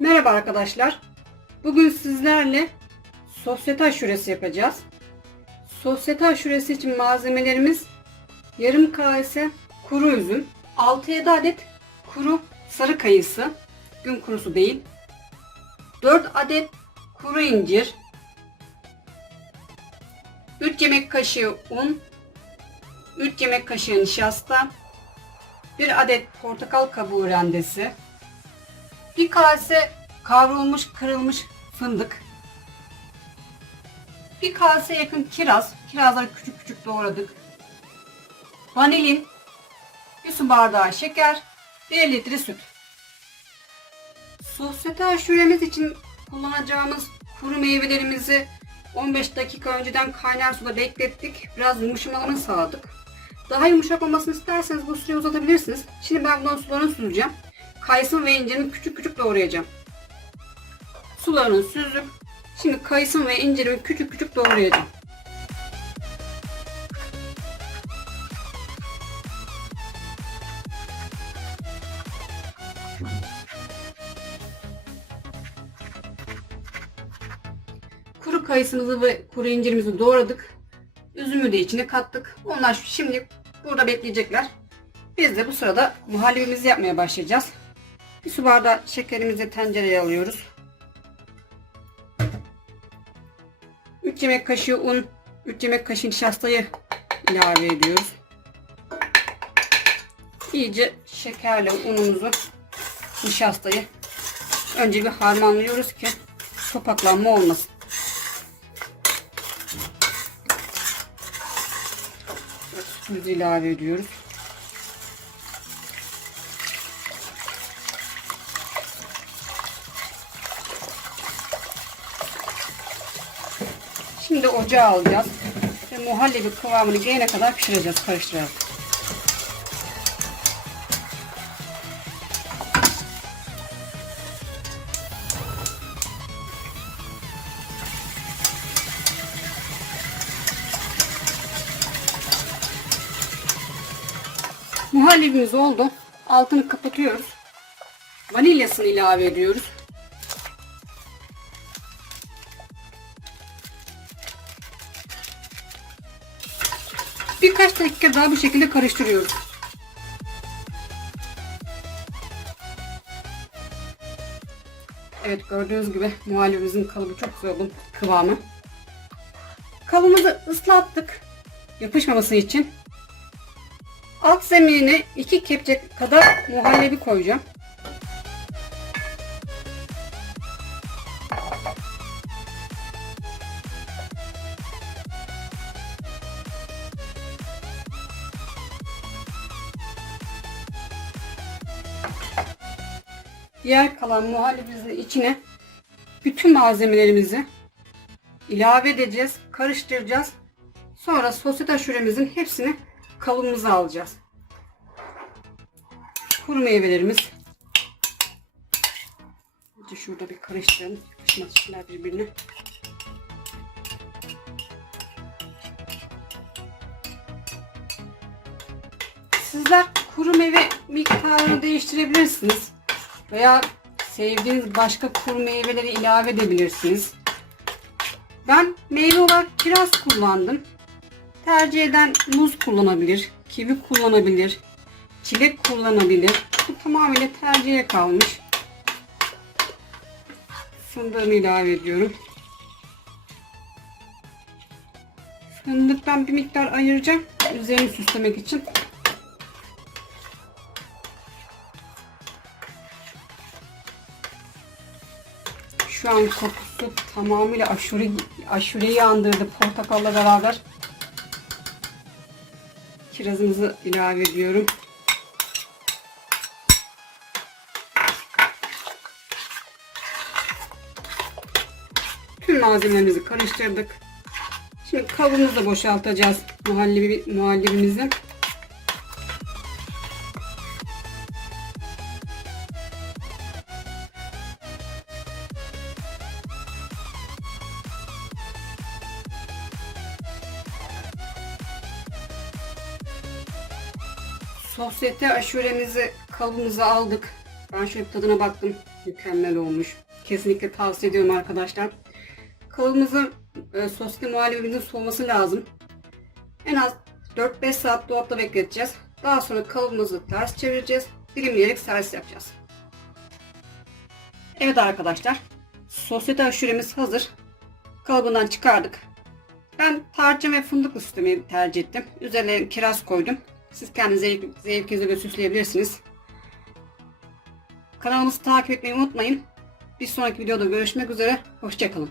Merhaba arkadaşlar. Bugün sizlerle sosyete aşuresi yapacağız. Sosyete aşuresi için malzemelerimiz yarım kase kuru üzüm, 6-7 adet kuru sarı kayısı, gün kurusu değil, 4 adet kuru incir, 3 yemek kaşığı un, 3 yemek kaşığı nişasta, 1 adet portakal kabuğu rendesi, bir kase kavrulmuş kırılmış fındık. Bir kase yakın kiraz. Kirazları küçük küçük doğradık. Vanilin. Bir su bardağı şeker. 1 litre süt. Sosyete aşuremiz için kullanacağımız kuru meyvelerimizi 15 dakika önceden kaynar suda beklettik. Biraz yumuşamalarını sağladık. Daha yumuşak olmasını isterseniz bu süreyi uzatabilirsiniz. Şimdi ben bunların sularını süzeceğim. Kayısın ve incirimi küçük küçük doğrayacağım. Sularını süzdüm. Şimdi kayısın ve incirimi küçük küçük doğrayacağım. Kuru kayısımızı ve kuru incirimizi doğradık. Üzümü de içine kattık. Onlar şimdi burada bekleyecekler. Biz de bu sırada muhallebimizi yapmaya başlayacağız. Bir su bardağı şekerimizi tencereye alıyoruz. 3 yemek kaşığı un, 3 yemek kaşığı nişastayı ilave ediyoruz. İyice şekerle unumuzu, nişastayı önce bir harmanlıyoruz ki topaklanma olmasın. Sütümüzü ilave ediyoruz. Şimdi ocağa alacağız. Ve muhallebi kıvamını gelene kadar pişireceğiz, karıştırarak. Muhallebimiz oldu. Altını kapatıyoruz. Vanilyasını ilave ediyoruz. Birkaç dakika daha bu şekilde karıştırıyoruz. Evet gördüğünüz gibi muhallebimizin kalıbı çok güzel oldu kıvamı. Kalıbımızı ıslattık yapışmaması için. Alt zeminine iki kepçe kadar muhallebi koyacağım. Diğer kalan muhallebimizin içine bütün malzemelerimizi ilave edeceğiz, karıştıracağız. Sonra sosyete aşuremizin hepsini kalıbımıza alacağız. Kuru meyvelerimiz. Önce şurada bir karıştıralım. Yapışmasınlar birbirine. Sizler kuru meyve miktarını değiştirebilirsiniz. Veya sevdiğiniz başka kuru meyveleri ilave edebilirsiniz. Ben meyve olarak kiraz kullandım. Tercih eden muz kullanabilir, kivi kullanabilir, çilek kullanabilir. Bu tamamıyla tercihe kalmış. Fındığımı ilave ediyorum. Fındıktan bir miktar ayıracağım. Üzerini süslemek için. Şu an kokusu tamamıyla aşure, aşureyi andırdı portakalla beraber. Kirazımızı ilave ediyorum. Tüm malzemelerimizi karıştırdık. Şimdi kabımızı boşaltacağız muhallebi, muhallebimizi. Sosyete aşuremizi kabımıza aldık. Ben şöyle tadına baktım. Mükemmel olmuş. Kesinlikle tavsiye ediyorum arkadaşlar. Kalıbımızın e, soslu muhallebimizin soğuması lazım. En az 4-5 saat dolapta bekleteceğiz. Daha sonra kalıbımızı ters çevireceğiz. Dilimleyerek servis yapacağız. Evet arkadaşlar. Sosyete aşuremiz hazır. Kalıbından çıkardık. Ben tarçın ve fındık süslemeyi tercih ettim. Üzerine kiraz koydum. Siz kendi zevk, zevkinize göre süsleyebilirsiniz. Kanalımızı takip etmeyi unutmayın. Bir sonraki videoda görüşmek üzere. Hoşçakalın.